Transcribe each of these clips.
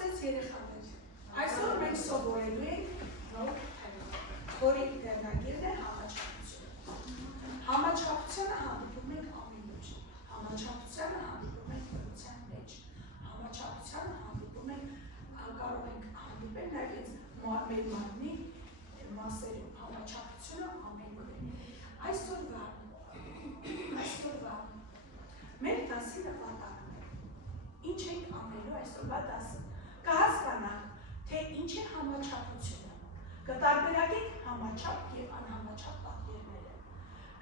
Մնացեց երեխաներ։ Այսօր մենք սովորելու ենք նոր թեმა, որի վերնագիրն է համաչափությունը։ Համաչափությանը հանդիպում ենք ամենուր, համաչափությանը հանդիպում ենք բնության մեջ, համաչափությանը հանդիպում ենք, կարող ենք հանդիպել նաև մեր մարմնի մասերում, համաչափությունը ամենուր է։ Այսօրվա մեր դասի նպատակն է, ինչ ենք անելու այսօրվա դասը, կհասկանանք, թե ինչ է համաչափությունը, կտարբերակենք համաչափ և անհամաչափ պատկերները,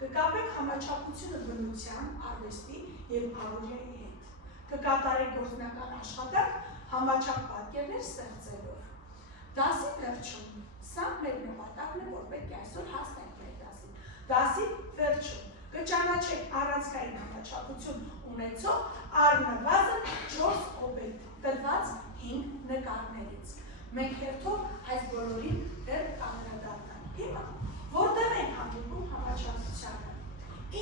կկապենք համաչափությունը բնության, արվեստի և առօրյայի հետ, կկատարենք գործնական աշխատանք համաչափ պատկերներ ստեղծելով։ Դասի վերջում, սա մեր նպատակն է, որ պետք է այսօր հասնենք մեր դասին։ Դասի վերջում կճանաչենք առանցքային համաչափություն ունեցող առնվազն 4 օբյեկտ տրված 5 նկարներից։ Մենք հերթով այս բոլորին դեռ կանդրադառնանք։ Հիմա որտեղ ենք հանդիպում համաչափությանը։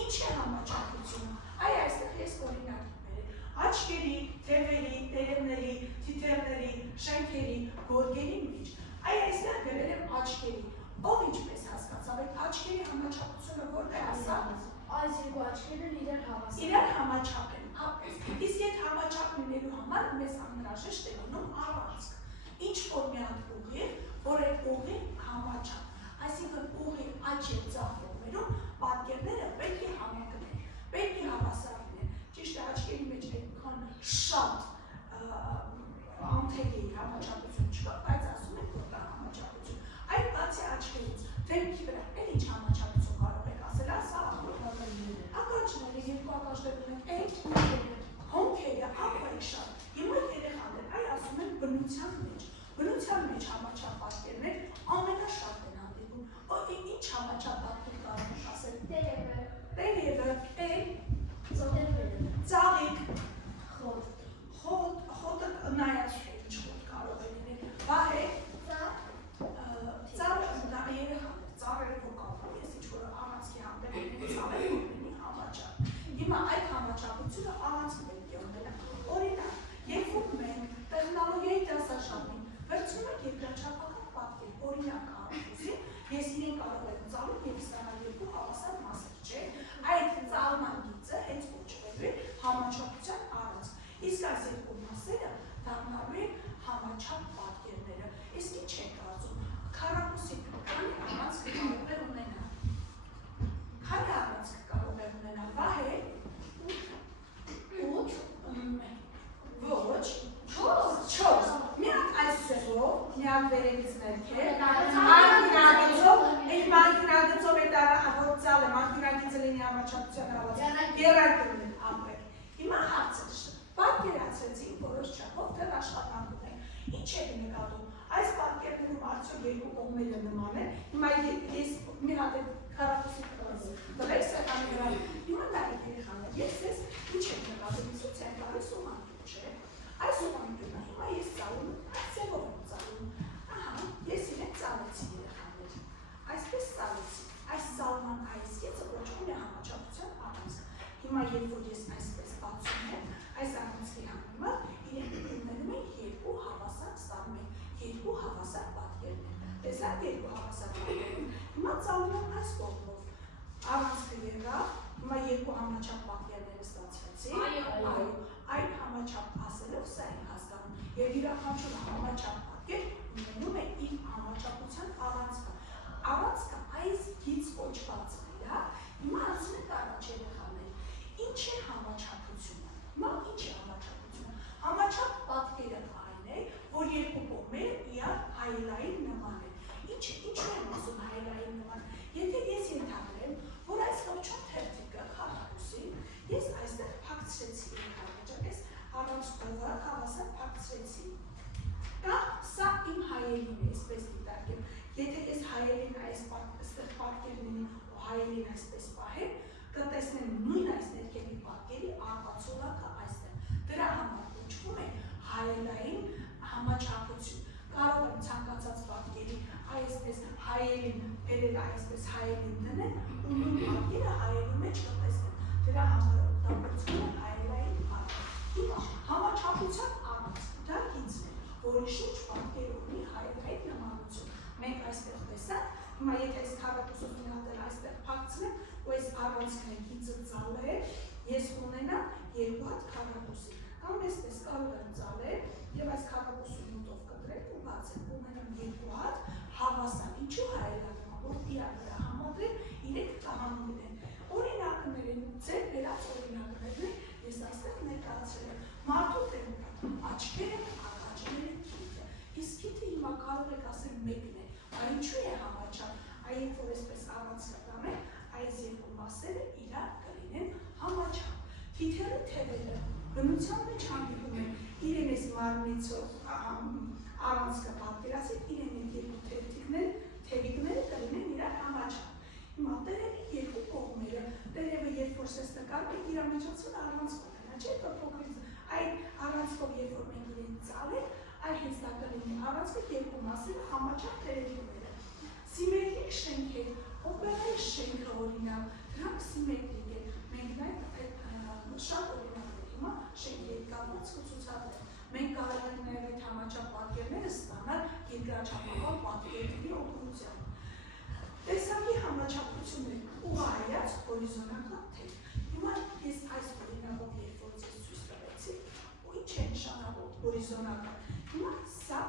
Ինչ է համաչափությունը։ Այստեղ ես օրինակ բերեմ աչքերի, թևերի, տերևների, թիթեռների, շենքերի, գորգերի մեջ։ Այստեղ գրել եմ աչքերի։ Ով ինչպես հասկացավ, այդ աչքերի համաչափությունը որտեղ ասա։ Այս երկու աչքերն իրար հավասար։ Իրար համաչափ են, ապես։ Իսկ այդ համաչափ լինելու համար մեզ անհրաժեշտ է լինում առանցք։ Ինչ որ մի հատ ուղի, որ այդ ուղի համաչափ, այսինքն ուղի աջ և ձախ կողմերում պատկերները պետք է համակրեն, պետք է հավասար լինեն։ Ճիշտ է, աչքերի մեջ այդքան շատ անթերի համաչափություն չկա, բայց ասում ենք, որ կա համաչափություն։ Այդ բացի աչքերից, դեմքի վրա էլ ինչ համաչափություն կարող եք ասել, ասա ականջները, երկու ականջներ ունենք, հոնքերը, ապայի շատ։ Հիմա երեխաներ, ասում են բնության մեջ համաչափ պատկերներ ամենաշատ են հանդիպում։ Ինչ համաչափ պատկեր կարող ենք ասել։ Տերևը, ծաղիկ, խոտը նայած չէ, ինչ խոտ կարող է լինել, վահե, ծառերը որ կապում ես, ինչ որ առանցքի հանդեպ ունեն ծառերը ունենի համաչափ։ Հիմա այդ համաչափությունը առանցք պետք է ունենա։ Օրինակ, երբ որ մենք տեխնոլոգիայի դասաշրջանին վերցնում ենք երկրաչափական պատկեր, օրինակ առանցքին, ես իրեն կարող եմ ծալում և ստանալ երկու հավասար մասեր, չէ։ Այդ ծալման գիծը հենց կոչվելու է համաչափության առանցք։ Իսկ այս երկու մասերը դառնալու են համաչափ պատկերները։ Իսկ ինչ եք կարծում, քառակուսի քանի առանցք կարող է ունենալ։ Քանի առանցք կարող է ունենալ, վահե, 8, ոչ, 4, մի հատ այս ձևով, մի հատ վերևից ներքև, մանկյունագծով, այդ մանկյունագծով այդ առողջալը, մանկյունագիծը լինի համաչափության հավասար, եռակյունն ապրեք։ Հիմա հարցը պատկերացրեցին որոշ չափով դեռ աշխատանք ունենք։ Ինչ եք նկատում, այս պատկերներում արդյոք երկու կողմերը նման են, հիմա ես մի հատ այդ քառակուսի տվեք սեղանի վրա, հիմա նայեք երեխաներ, ես ձեզ ինչ եք նկատում, ցույց եմ տալիս ուղղանկյուն, չէ։ Այս ուղղանկյունը հիմա ես ծալում եմ, այս ձևով եմ ծալում, ես իրեն ծալեցի երեխաներ, այսպես ծալեցի, այս ծալման այս կեծը կոչվում է համաչափության առանցք։ Հիմա երբ որ ես այսպես բացում եմ, այս առանցքի համեմատ իրենք ունենում են երկու հավասար ստանում են, երկու հավասար պատկերներ, տեսակ երկու հավասար պատկերներ, հիմա ծալում եմ այս կողմով, առանցքը եղավ, հիմա երկու համաչափ պատկերները ստացվեցի, այդ համաչափ ասելով սա ենք հասկանում, և յուրաքանչյուր համաչափ պատկեր ունենում է իր համաչափության առանցքը, առանցքը այս գիծ կոչված է, հիմա ասում ենք առաջ երեխաներ, ինչ է համաչափությունը, հիմա ինչ է համաչափությունը, համաչափ պատկերը այն է, որ երկու կողմերը իրար հայելային նման են, ինչու եմ ասում հայելային նման, եթե ես ենթադրեմ, որ այս կոչում թերթիկը քառակուսին, ես այստեղ փակցրեցի երեխաներ, առանցքով հավասար փակցրեցի, կամ սա իմ հայելին է, այսպես դիտարկեմ, եթե ես հայելին այստեղ պատկեր լինի ու հայելին այսպես պահեմ, կտեսնեմ նույն այս ներքևի պատկերի արտացոլակը այստեղ, դրա համար կոչվում է հայելային համաչափություն, կարող եմ ցանկացած պատկերի այսպես հայելին բերել այսպես հայելին դնել ու նույն պատկերը հայելու մեջ կտեսնեմ, դրա համար օգտագործվում է հայելային պատկեր։ Հիմա համաչափության առանցք, դա ինձն է, որ առանցքն գիծը ծալել, ես կունենամ 2 հատ քառակուսի, կամ այսպես կարող եմ ծալել եւ այս քառակուսի մոտով կտրել ու բացել, ունենամ 2 հատ հավասար, ինչու հայելակում, որ իրար վրա համադրել, իրենք կհամընկնեն։ Օրինակներն ձեր վերած օրինակներն ես այստեղ ներկայացրել եմ, մարդու դեմքը, աչքերը, ականջները, քիթը, իսկ քիթը հիմա կարող եք ասել մեկն է, այ ինչու է համաչափ, այ երբ որ այսպես առանց կտանեմ, այս երկու մասերը իրար կլինեն համաչափ։ Թիթերը թևերը բնության մեջ հանդիպում են, իրեն այս մարմնից առանց կպատկերացեք, իրեն են երկու թևիկները կլինեն իրար համաչափ։ Հիմա տերևի երկու կողմերը, տերևը երբ որ սես նկարում եք, իր միջոցով առանց կողմենա, չէ՞ փոքրից, այդ առանցքով երբ որ մենք իրեն ծալենք, այ հենց դա կլինի առանցքը երկու մասերը համաչափ տերևիկները։ Սիմետրիկ շենքեր, օպերայի շենքը օրինակ, դրանք սիմետրիկ են, մենք այդ շատ օրինակներ հիմա շենքերի կազմած կցուցադրենք։ Մենք կարող ենք նաև այդ համաչափ պատկերները ստանալ երկրաչափական պատկերների օգնությամբ։ Տեսակի համաչափություններ ուղղահայաց հորիզոնական թև։ Հիմա ես այս օրինակով երբ որ ցույց տվեցի, ու ինչ է նշանակում հորիզոնական։ Հիմա սա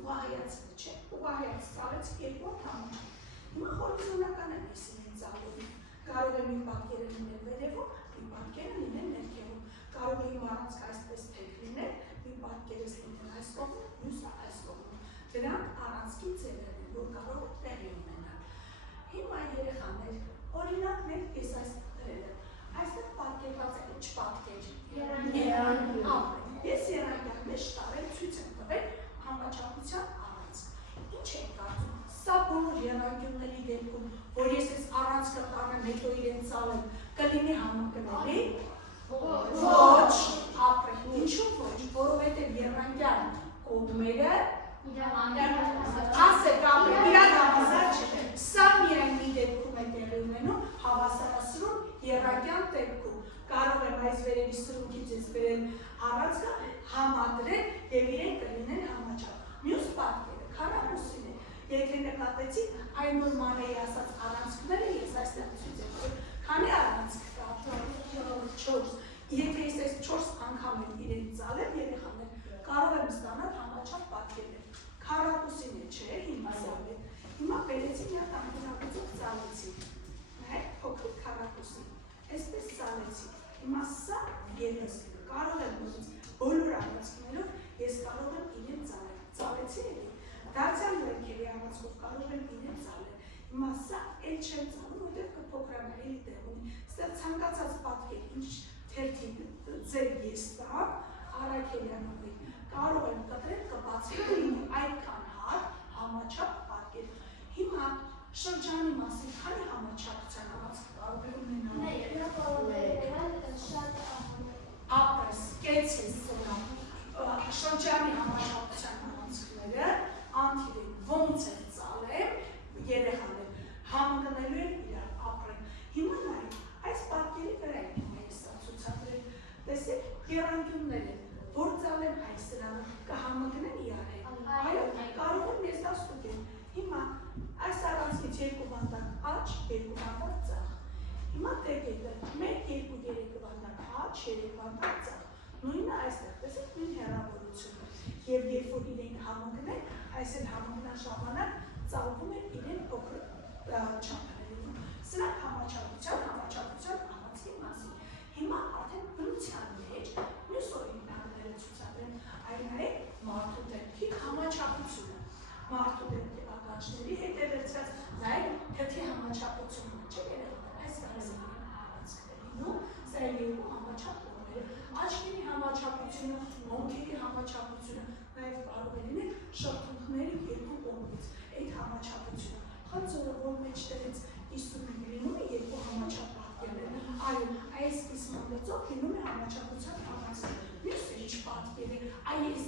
ուղղահայացն է, չէ՞, ուղղահայաց ծալեցիք երկու համաչափ։ Հիմա հորիզոնական եմ ես ինձ ծալում։ Կարող է մի պատկերը լինել վերևում, մի պատկերը լինել ներքևում։ Կարող է իմ առանցքը այսպես թեք լինել, մի պատկերս լինել այս կողմում, մյուսը այս կողմում։ Դրանք առանցքի ձևեր են, որ կարող է տեղի ունենալ։ Հիմա երեխաներ, օրինակներ ես այստեղ դրել եմ։ Այստեղ պատկերված է ինչ պատկեր։ Երանգյուն։ Ես երանգյան մեջ տարել ցույց եմ տվել համաչափության առանցք։ Ինչ եք կարծում։ Սա բոլոր երանգյունների դեպքում, որ ես այս առանցքը տանեմ, հետո իրեն ծալեմ, կլինի համընկնելի։ Ոչ, ապրեք, ինչու ոչ, որովհետև երանգյան կողմերը ասեք ապրեք, իրար հավասար չէ, սա միայն մի դեպքում է տեղի ունենում, հավասարասրուն երանգյան դեպքում, կարող եմ այս վերևի սրունքից ես վերել առանցքը համադրել և իրեն կլինեն համաչափ։ Մյուս պատկերը քառակուսին է, եթե նկատեցիք, այն որ մանեի ասած առանցքները ես այստեղ ցույց եմ տվել, քանի առանցք կա, 4, եթե ես այս 4 անգամ եմ իրեն ծալեմ երեխաներ, կարող եմ ստանալ համաչափ պատկերներ։ Քառակուսին է, չէ, հիմա ծալել։ Հիմա բերեցի մի հատ անկյունագծով ծալեցի։ Նայեք, փոքրիկ քառակուսին։ Այսպես ծալեցի։ Հիմա սա ևս կարող եմ բոլոր առանցքներով ես կարող եմ իրեն ծալել։ Ծալեցի էլի։ Դարձյալ ներքևի առանցքով կարող եմ իրեն ծալել։ Հիմա սա էլ չեմ ծալում, որտեղ կփոքրանա էլի տեղ ունի։ Ստեղ ցանկացած պատկեր, ինչ թերթի ձեր ես տամ, Արաքելյանովի, կարող եմ կտրել կբացվի լինի այդքան հատ համաչափ պատկեր։ Հիմա շրջանի մասին քանի համաչափության առանցք կարող է ունենալ։ Ապրես, կեցես սրան, շրջանի համաչափության առանցքները, անթիրեն ոնց են ծալեմ, երեխաներ, համընկնելու են իրար ապրեն։ Հիմա նայեք, այս պատկերի վրա են ես ցուցադրել, տեսեք, երանգյուններ են, որ ծալեմ այս սրանը, կհամընկնեն իրար հետ։ Այո, կարող եմ ես դա ստուգեմ։ Հիմա այս առանցքից երկու վանդակ աջ, երկու վանդակ ձախ։ Հիմա տեկետը 1, 2, 3 վանդակ աջ, 3 վանդակ ձախ։ Նույնը այստեղ, տեսեք, նույն հեռավորությունը։ Եվ երբ որ իրենք համընկնեն, այս էլ համընկնան ժամանակ ծալվում են իրեն փոքր չափերում։ Սրանք համաչափության առանցքի մասին։ Հիմա արդեն բնության մեջ մյուս օրինակները ցուցադրեմ, այլ նաև մարդու դեմքի համաչափությունը։ Մարդու դեմքի ականջների հետ է վերցրած նաև թթի համաչափությունը, չէ՞ երեխաներ, այս կարծիքների առանցքներինու, սա երկու համաչափ կողմերը, աչքերի համաչափությունը, մոնքերի համաչափությունը, նաև կարող է լինել շրթունքների երկու կողմից այդ համաչափությունը։ Խնձորը, որ մեջտեղից կիսում լինում է երկու համաչափ պատկերներ, այո, այս կիսմանդրծով լինում է համաչափության առանցք։ Մյուսը ինչ պատկեր է, այս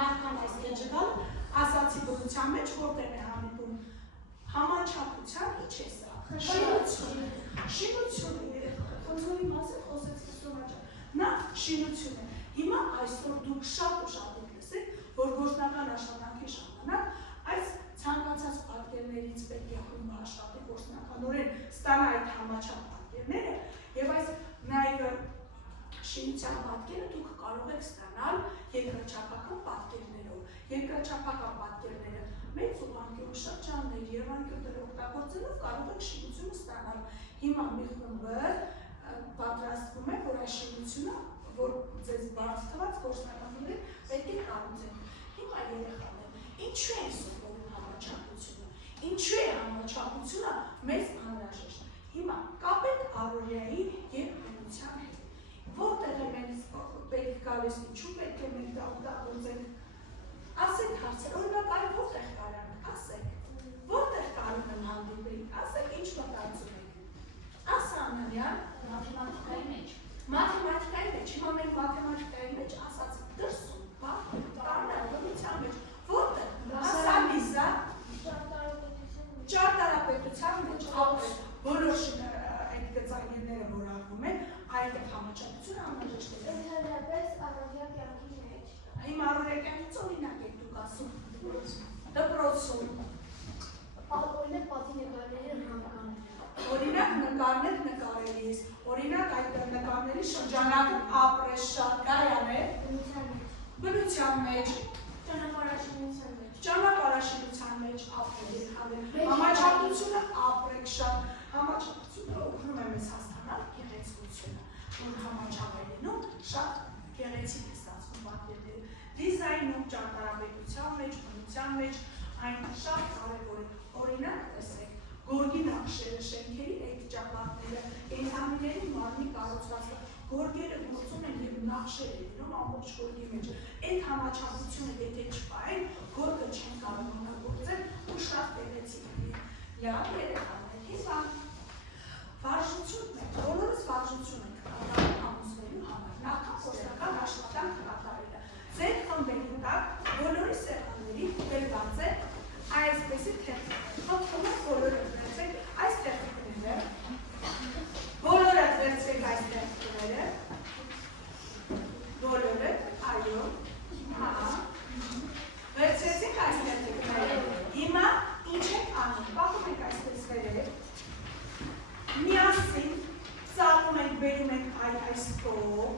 նախքան այս էջգալ ասացի բնության մեջ որտեղ է հանդիպում համաչափության ինչ է սա։ Շինություն է երեխաներ, խնձորի մասը խոսեցի սոմաճա, նա շինություն է։ Հիմա այսօր դուք շատ ու շատ եք լսել, որ գործնական աշխատանքի ժամանակ այս ցանկացած պատկերներից պետք է հումա աշխատի գործնականորեն ստանա այդ համաչափ կարող եք ստանալ երկրաչափական պատկերներով։ Երկրաչափական պատկերները մեծ ուղղանկյուն շրջաններ եւ անկյունները օգտագործելով կարող եք շինությունը ստանալ։ Հիմա մի խումբը պատրաստվում է, որ այս շինությունը, որ ձեզ բարձ թվաց գործնակալները պետք է կառուցեն։ Հիմա երեխաներ, ինչու է սովորում համաչափությունը։ Ինչու է համաչափությունը մեզ անհրաժեշտ։ Հիմա կապեք առօրյայի եւ բնության հետ։ Որտեղ է մենք պետք գալիս, ինչու պետք է մենք դա օգտագործենք։ Ասեք հարցեր, օրինակ այ որտեղ կարանք, ասեք։ Որտեղ կարող են հանդիպել, ասեք ինչ մտածում եք։ Ասա Անանյան, Մաթեմատիկայի մեջ։ Մաթեմատիկայի մեջ, հիմա մենք մաթեմատիկայի մեջ ասացինք դրսում, բա, տարբեր բնության մեջ, որտեղ։ Ասա Լիզա, ճարտարապետության մեջ ապրել, բոլոր այդ գծագիրները, որ ակում են, այդտեղ համաչափությունը անհրաժեշտ է։ Ընդհանրապես առօրյա կյանքի մեջ։ Հիմա առօրյա կյանքից օրինակ եք դուք ասում։ Դպրոցում։ Օրինակ պատի նկարները համակարգ։ Օրինակ նկարներ նկարելիս, օրինակ այդ նկարների շրջանակում ապրես շատ կայան է։ Բնության մեջ։ Ճանապարհաշինության մեջ ապրել, համաչափությունը ապրեք շատ, համաչափությունը օգնում է մեզ հասկանալ գեղեցկությունը, որ համաչափ է լինում, շատ գեղեցիկ է ստացվում պատկերները, դիզայնում, ճարտարապետության մեջ, բնության մեջ, այն շատ կարևոր է, օրինակ տեսեք, գորգի նախշերը, շենքերի այդ ճակատները, ենթամիների մարմնի կառուցվածքը, գորգերը գործում են և նախշեր են լինում ամբողջ գորգի մեջ, այդ համաչափությունը եթե չկային, գորգը չեն կարող օգտագործել ու շատ գեղեցիկ լինի։ Լավ երեխաներ, հիմա վարժությունն է, բոլորս վարժություն ենք կատարում ամուսնելու համար, նախքան խոսնական աշխատանք կատարելը։ Ձեր խմբերի տակ բոլորի սեղանների դրված է այսպեսի թերթիկ։ Խնդրում եմ բոլորը վերցրեք այս թերթիկները, բոլորը վերցրեք այս թերթիկները, բոլորը, այո, վերցրեցիք այս թերթիկները, հիմա ինչ եք անում, պահում եք այսպես վերև, միասին ծալում ենք, բերում ենք այս կողմ,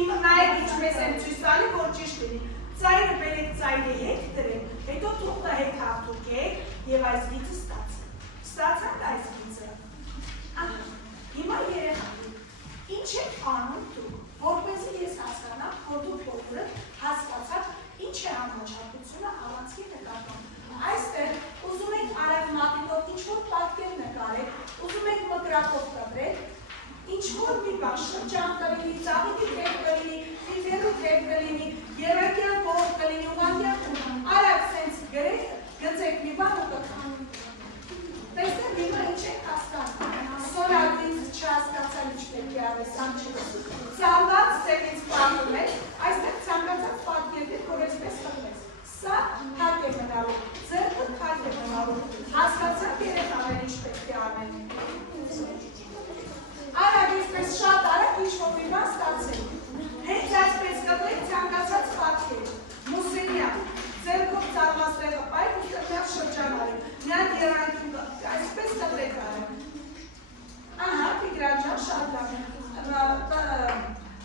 իմ նայեք ինչպես եմ ցույց տալի, որ ճիշտ լինի, ծայրը բերեք ծայրի հետ դրեք, հետո թուղթը հետ հարթուկեք և այս գիծը ստացեք, ստացանք այս գիծը, հիմա երեխաներ, ինչ եք անում դուք, որպեսզի ես հասկանամ, որ դուք բոլորը հասկացաք, ինչ է համաչափությունը առանցքի նկատմամբ, այստեղ ուզում եք արև մատիտով ինչ-որ պատկեր նկարեք, ուզում եք մկրատով կտրեք, ինչ-որ մի բան շրջան կլինի, ծաղիկի թև կլինի, թիթեռու թև կլինի, երակյան կողմ կլինի, ուղղանկյան կողմ, արև սենց գրեք, գծեք մի բան ու կտրեք։ Տեսնեք հիմա ինչ եք հասկանում, սորագից չհասկացան ինչ պետք է արես, ծալված ձևից պատում եք, այստեղ ցանկացած պատկերներ, որ այսպես խմես, սա հատ է մնալու, ձեռքը հատ է մնալու, հասկացանք երեխաներ ինչ պետք է անեն։ Արագ այսպես շատ արագ ինչ-որ մի բան ստացեք, հենց այսպես կտրեք ցանկացած պատկեր, մուսենյան, ձեռքով ծալված տեղը պայք ու տեղ շրջան արեք, միան երանգին այսպես կտրեք արեք։ Ահա, Տիգրան ջան, շատ լավ,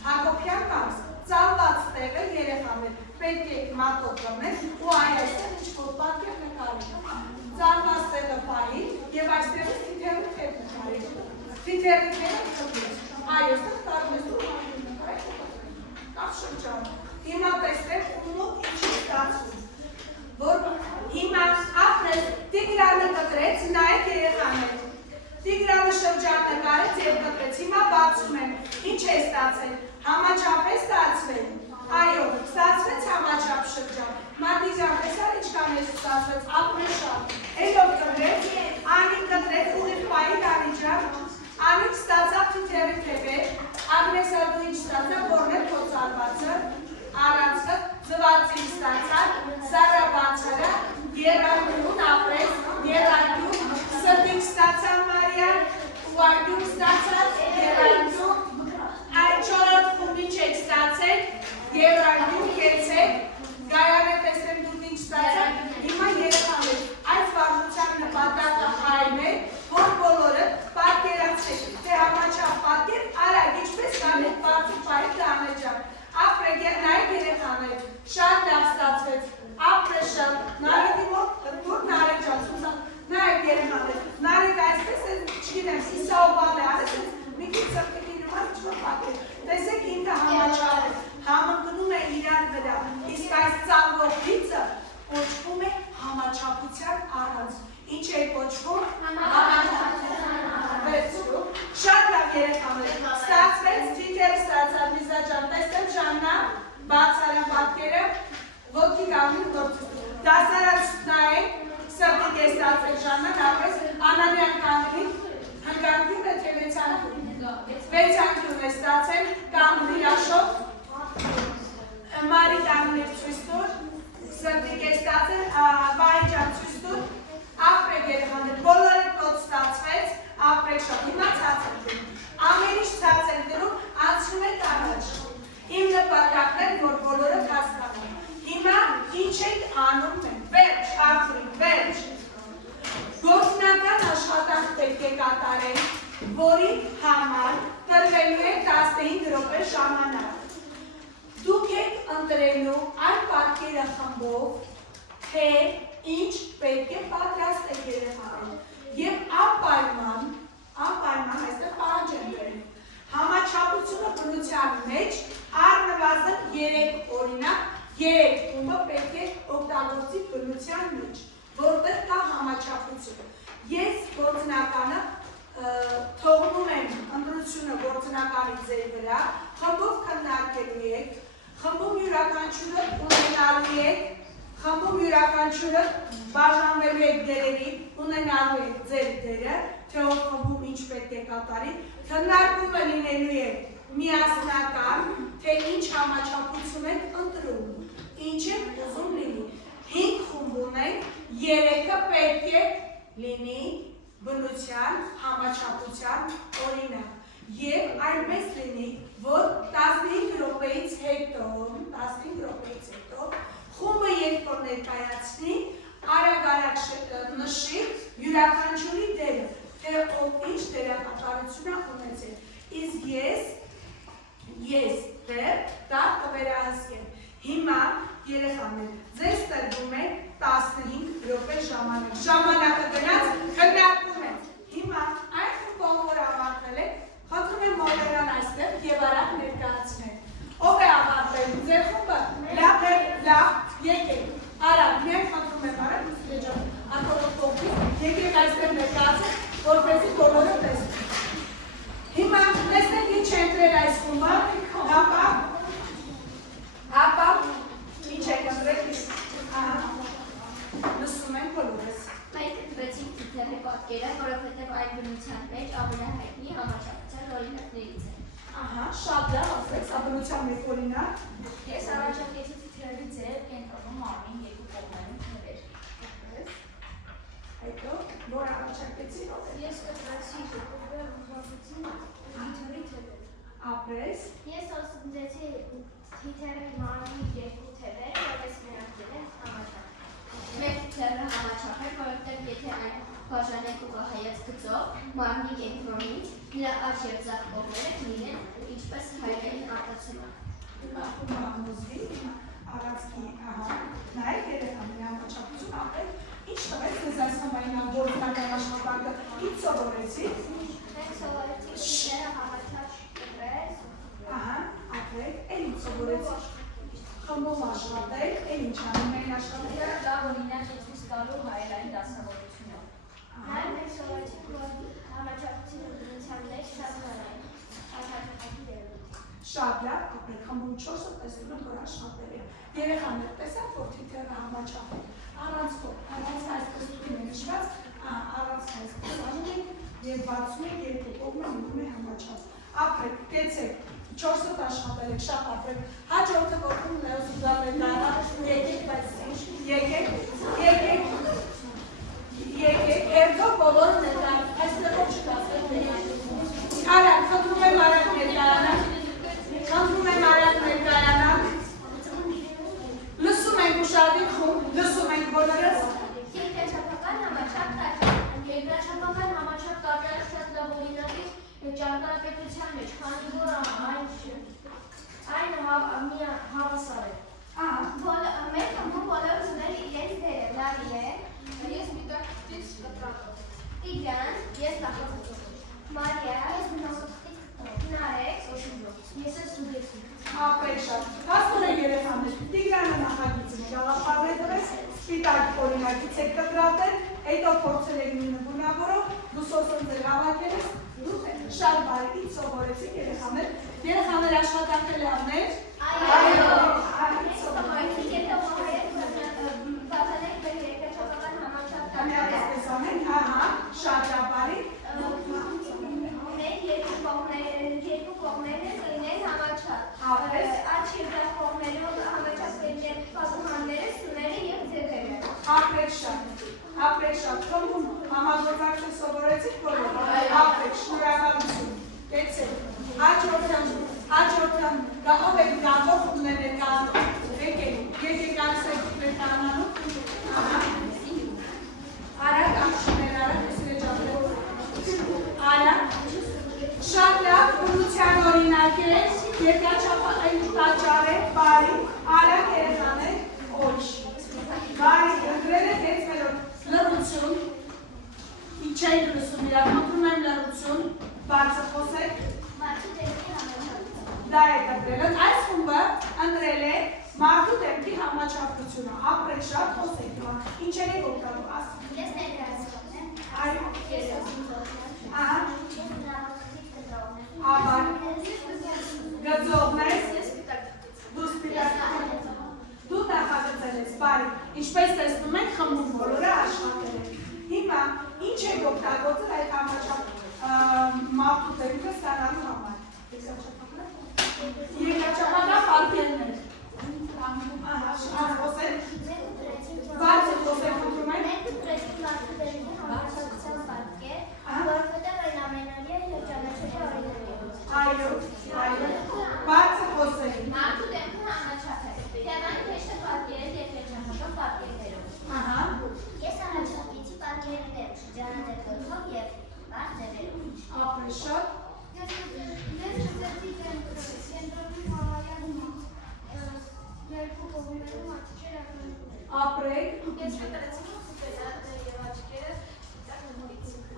Հակոբյան Մարս, ծալված տեղը երեխաներ, պետք է մատով կմնեք ու այստեղ ինչ-որ պատկեր նկարեք, ծալված տեղը պահի և այստեղից թիթեռու թև նկարեք, թիթեռի թևը կտրեք, այստեղ կարող ես դու նկարեք ու կտրեք, կապ շրջան, հիմա տեսնեք ու ինչ է ստացվում, որ հիմա ապրես Տիգրանը կտրեց, նայեք երեխաներ, Տիգրանը շրջան նկարեց և կտրեց, հիմա բացում եմ, ինչ է ստացել, համաչափ է ստացվել, այո, ստացվեց համաչափ շրջան, Մատիզյան տեսար ինչքան է ստացվեց, ապրեշան, էլով կտրեց, Անին կտրեց, ուղիղ պայի Դանիջան, Անին ստացավ թիթեռի թև, Ագնեսա դու ինչ ստացավ, որն է քո ծալվածը, առանցքը, ձվածին ստացավ, Սարաբացարա, երանգյուն ապրես, երանգյուն, սրտիկ ստացավ Մարիան, ուարգյուն ստացավ, երանգյուն, այդ չորոտ խումբի չեք ստացել, երանգյուն կեցեք, գայան է տեսնեմ դուք ինչ ստացավ, հիմա երեխաներ, այս վարժության նպատակը այն է, որ բոլորը պատկերացրեք, թե համաչափ պատկեր, արագ, ինչպես կանեք բարձր պահեք Դանեջան, անում են։ Վերջ, Արտրիկ, վերջ։ Գործնական աշխատանք պետք է կատարեն, որի համար տրվելու է 15 րոպե ժամանակ։ Դուք եք ընտրելու այդ պատկերը խմբով, թե ինչ պետք է պատրաստեք երեխաներին։ Եվ անպայման այստեղ պահանջ են բերել։ Համաչափությունը բնության մեջ առնվազն 3 օրինակ, 3 խումբը պետք է օգտագործի բնության մեջ, որտեղ կա համաչափություն։ Ես գործնականը թողնում եմ ընտրությունը գործնականի ձեր վրա, խմբով քննարկելու եք, խմբում յուրաքանչյուրը ունենալու եք, խմբում յուրաքանչյուրը բաժանվելու եք դերերի, ունենալու եք ձեր դերը, թե ով խմբում ինչ պետք է կատարի, քննարկումը լինելու է միասնական, թե ինչ համաչափություն եք ընտրում, ինչ եք ուզում լինի։ 5 խումբ ունենք, 3-ը պետք է լինի բնության, համաչափության օրինակ։ Եվ այնպես լինի, որ 15 րոպեից հետո խումբը երբ որ ներկայացնի, արագ նշի յուրաքանչյուրի դերը, թե ով ինչ դերակատարություն է ունեցել։ Իսկ ես դեր դա կվերահսկեմ։ Հիմա երեխաներ, ձեզ տրվում է 15 րոպե ժամանակ։ Ժամանակը գնաց, քննարկում ենք։ Հիմա այն խումբը, որ ավարտել է, խնդրում եմ մոտենան այստեղ եւ արագ ներկայացնեք։ Ով է ավարտել ձեր խումբը։ Լավ, եկեք։ Արագ, միայն խնդրում եմ արագ, ակորոպոկի, եկեք այստեղ ներկայացեք, որպեսզի բոլորը տեսնեն։ Հիմա տեսնեք ինչ է ընտրել այս խումբը, ապա ինչ եք ընտրել, լսում ենք բոլորս։ Մենք ընտրեցինք Թիթեռի պատկերը, որովհետև այդ բնության մեջ ամենահայտնի համաչափության օրինակներից է։ Շատ լավ, ասեք, սա բնության մեկ օրինակ։ Ես առաջարկեցի Թիթեռի ձև, կենտրոնում մարմին երկու կողմերում թևեր։ Հետո, որ առաջարկեցի, Ես կտրեցի Թիթեռի թևեր։ ապրես։ Ես ասացի Թիթեռի մարմնի երկու թևեր, որպես նրանք են համաչափ։ Մեր թիթեռը համաչափ է, որովհետև եթե այն բաժանենք ու կահայաց գծով, մարմնի կենտրոնից նրա աջ և ձախ կողմերը կլինեն ինչպես հայերեն արտացոլակ։ Համոզվի, առանցքի, նայեք երեխաների համաչափություն ապրել, ինչ տվեց ձեզ այս համայնան գործնական աշխատանքը, ինչ սովորեցիք։ Մենք սովորեցինք Թիթեռը համաչափ կտրել։ Ապրեք, էլ ինչ սովորեցիք։ Խմբում աշխատել, էլ ինչ անում էին աշխատել։ Լավ օրինակ է ցույց տալու հայերային դասավորությունը։ Նաև մենք սովորեցինք, որ համաչափությունը բնության մեջ սահմանային աշխատանքի դերում։ Շատ լավ, ապրեք, խմբում 4-ը տեսնում են, որ աշխատել է։ Երեխաներ տեսան, որ Թիթեռը համաչափ է։ Առանց այս կստուկին է նշված, առանց այս կստանում են և բացում են երկու կողմը լինում է համաչափ։ Ապրեք, կեցեք, 4-ը աշխատել եք, շատ ապրեք, հաջորդը որքում Լեոս Ուզալետանը, եկեք, երդով բոլոր ներկան, այստեղով չկասել արագ, խնդրում եմ արագ ներկայանալ, լսում ենք ուշադիր խումբ, լսում ենք բոլորս։ Երկրաչափական համաչափ տարբեր։ Երկրաչափական համաչափ տարբեր շատ լավ օրինակ է ճարտարապետության մեջ, քանի որ այն հավասար է։ Մեր խմբում բոլորս ուներ իրենց դերը, Լալիե, ես միտակցից կտրատով, Տիգրան, ես նախագծով, Մարիա, ես բնոսոստիկ Նարեկ, ես ես սուգեցում։ Ապեր շատ, հասնում է երեխաներ, Տիգրանը նախագիծում է, գաղապարվետվես, սպիտակ օրինակից եք կտրատել, հետո փորձել եք նույնը գունավորով, դու սոսոն ձեր հավաքել ես, դու շատ բարի, ինչ սովորեցիք երեխաներ աշխատանքել աններ։ Այո, սովորեցիք հետո բացանեք մեր երկրաչափական համաչափ շատ բարի։ Մեր երկու կողմերը կլինեն համաչափ։ Աջ և ձախ կողմերում համաչափ կլինեն պատուհանները, սյուները և ձևերը։ Ապրեք շատ, խմբում համագործակցություն սովորեցիք բոլոր։ Ապրեք, շնորհակալություն։ Կեցեք, հաջորդան, ով եք գալով ուներ ներկայանում, եկեք ասեք ներկայանալու, Երկրաչափը այն տաճար է, բարի, արագ երեխան է, ոչ։ Բարի, ընտրել է 6 մերոտ լռություն, ինչ չէի լսում իրար, մտրում եմ լռություն, բարձր խոսեք։ Դա է ընտրել, այս խումբը ընտրել է մարդու դեմքի համաչափությունը, ապրեք շատ խոսեք, ինչ եք օգտվում, ասում։ Ես ներկայացնում եմ։ Ահա։ Աբար։ Գծողներ։ Դու սպիտակ։ Դու նախագծել ես, բարի։ Ինչպես տեսնում եք, խմբում բոլորը աշխատել են։ Հիմա ինչ եք օգտագործել այդ համաչափ մարդու դեմքը ստանալու համար։ Երկրաչափանա պատկերներ։ Խոսեք։ Բարձր խոսեք ուտում եք։ Մենք ուտրեցինք մարդու դեմքի համաչափության պատկեր, որովհետև այն ամենօրյա և ճանաչելի օրինակ է։ Այո, բարձր խոսեք։ Մարդու դեմքը համաչափ է, թեման հեշտ է պատկերել երկրաչափական պատկերներով։ Ես առաջարկեցի պատկերել շրջանաձևով և բարձ ձևերով։ Ապրես շատ։ Ապրեք։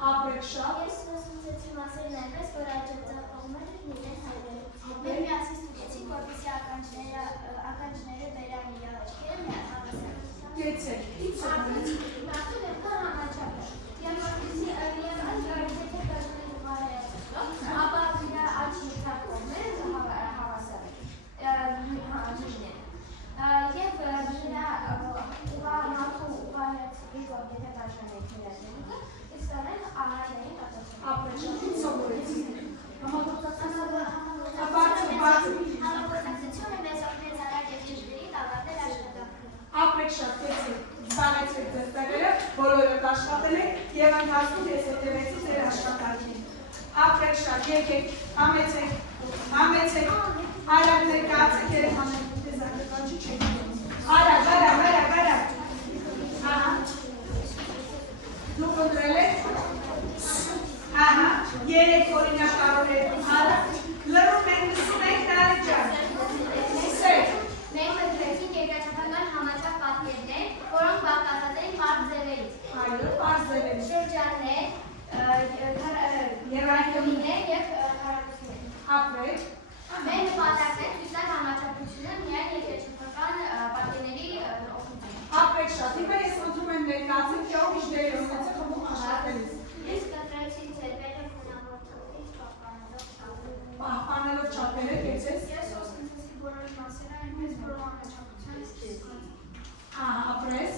Ապրեք շատ։ Ես ուսուցեցի մասերն այնպես, որ աջակցող կողմերը լինեն հայրերը։ Մենք միասին ստուգեցինք, որպեսզի ականջները բերան իր աչքերը միահավասարությամբ։ Կեցեք, ինչ սովորեց։ Մարդու դեմքը համաչափ է։ Եվ որպեսզի ականջները բաժանելու բարեացնելով, ապա իր աջ երկաթ կողմերը հավասար լինեն։ Եվ նրա մարդու ուղղահայացքի կողմերը բաժանեք նրա դեմքը, իսկ դրանք ահայների կատացում։ Ապրեք շատ, ինչ սովորեցիք։ Համագործակցությունը մեզ օգնեց արագ և ճշգրիտ ավարտել աշխատանքը։ Ապրեք շատ, կեցեք, զբաղեցեք ձեր տեղերը, բոլորդ աշխատել եք և ընթացքում ես հետևեցի ձեր աշխատանքին։ Ապրեք շատ, եկեք, համեցեք, արագ ներկայացեք երեխաներ, դեզ ակրկանչի չեք։ Արագ, ահա, դուք ընտրել եք, ահա, 3 օրինակ կարող եք, արագ, լռում եք, լսում եք, Նարեկ ջան, լսեք։ Մենք ընտրեցինք երկրաչափական համաչափ պատկերներ, որոնք բաղկացած էին բարդ ձևերից։ Այո, բարդ ձևերից։ Շրջաններ, Երայնքներ և քառակուսիներ։ ապրեք։ Մեր նպատակն է ցույց տալ համաչափությունը միայն երկրաչափական պատկերների օգնությամբ։ Ապրեք շատ, հիմա ես անդում եմ ներկայացել, թե ով ինչ դեր ունեցել խմբում աշխատելիս։ Ես կտրեցի ձևերը գունավորությունից Պահպանելով չափերը, կեցես։ Ես ուսուցեցի բոլոր մասերը այնպես, որ համաչափության սկիզբը։ Ապրես։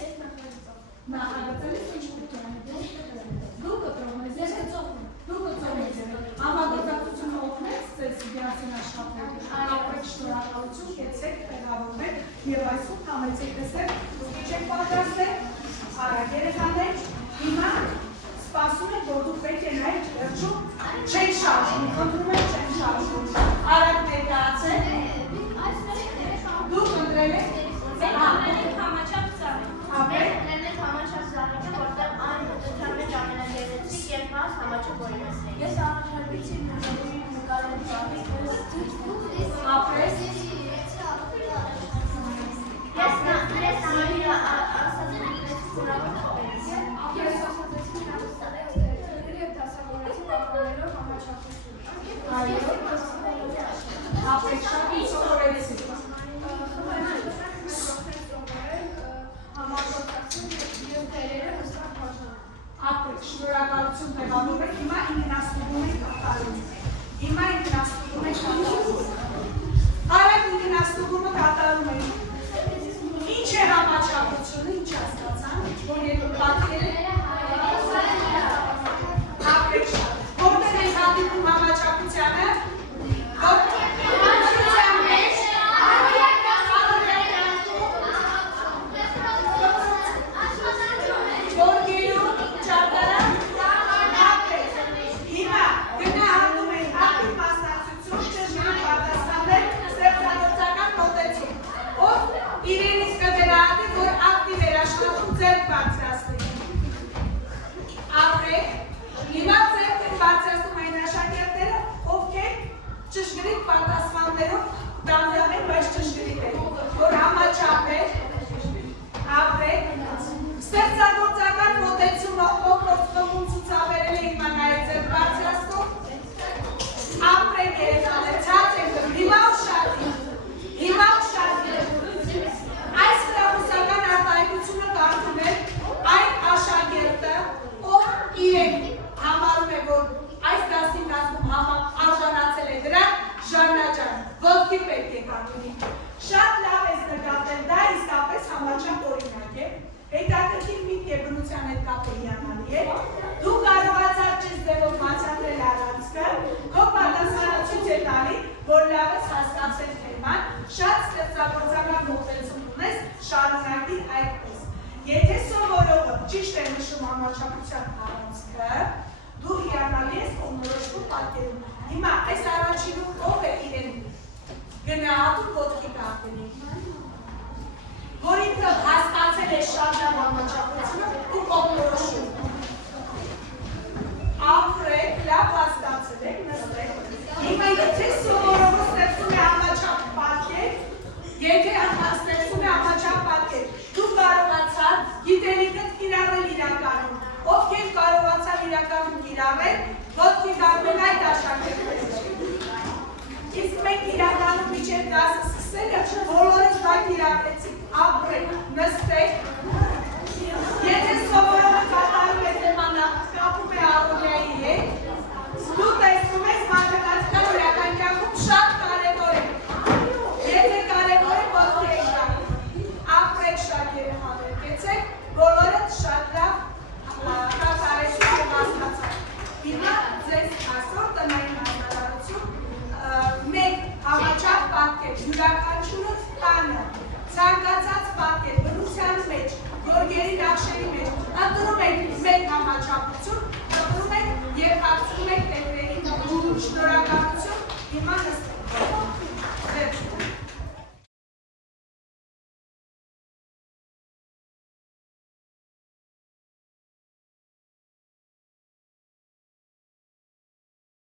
Նախագծել ես ինչ ուտում դու կտրում ես, ես կծողում եմ, դու կծողում ես, համագործակցությունը օգնեց ձեզ միասին աշխատել, ապրեք շնորհակալություն, կեցեք, տեղավորվեք և այսօր համեցեք տեսեք, դուք չեք պատրաստել, արագ երեխաներ, հիմա սպասում եք, որ դուք պետք է նայեք վերջում, չեք շարժում, խնդրում եք չեք շարժում, արագ ներկայացեք, դուք ընտրել եք, համաչափ ապրեք, որտեղ այն մոտեցան մեջ ամենագեղեցիկ և մաս համաչափ օրինակ է։ Ես առաջարկեցի նկարել ծաղիկ ապրես, Ես նամիրը ասած եմ ինքնեցի սուրավոր թողերից։ Ես ասացեցի նախստարել և դասավորեցի պահպանելով համաչափությունը։ ապրեք շատ ինչ հետ կապը հիանալի է։ Դու կարողացար ճիշտ ձևով բացատրել առանցքը, քո պատասխանատվություն է տալի, որ լավս հասկացել թեման, շատ ստեղծագործական մոտեցում ունես, շարունակի այդպես։ Եթե սովորողը ճիշտ է նշում համաչափության առանցքը, դու հիանալի ես կողմնորոշվում պատկերում։ Հիմա այս առաջինում ով է իրեն գնահատում ոտքի կապտենի, որ ինքը հասկացել է շատ լավ համաչափությունը ու կողմնորոշում։ Ապրեք, լավ հասկացել եք, նստեք։ Հիմա եթե սովորողը ստեղծում է համաչափ պատկեր, եթե ստեղծում է համաչափ պատկեր, դու կարողացար գիտելիքդ կիրառել իրականում, ովքեր կարողացան իրականում կիրառել, ոտքի կապտեն այդ աշակերտները։ Իսկ մենք իրականում միջև դասը սկսելը բոլորս դա կիրառեցինք, ապրեք, նստեք։ Եթե սովորողը կատարում է թեման կապում է առօրյայի հետ, դու տեսնում ես մաթեմատիկան իրական կյանքում շատ կարևոր է։ Եթե կարևոր է, ոտքի եք կապում։ Ապրեք շատ երեխաներ, կեցեք, բոլորդ շատ լավ կատարեցիք և հասկացաք։ Հիմա ձեզ այսօր տնային հայտարարություն մեկ համաչափ պատկեր, յուրաքանչյուրը տանը, ցանկացած պատկեր, բնության մեջ, գորգերի նախշերի մեջ, ընտրում եք մեկ համաչափություն, ընտրում եք և հաղթում եք տեքներին, շնորհակալություն, հիմա նստեք։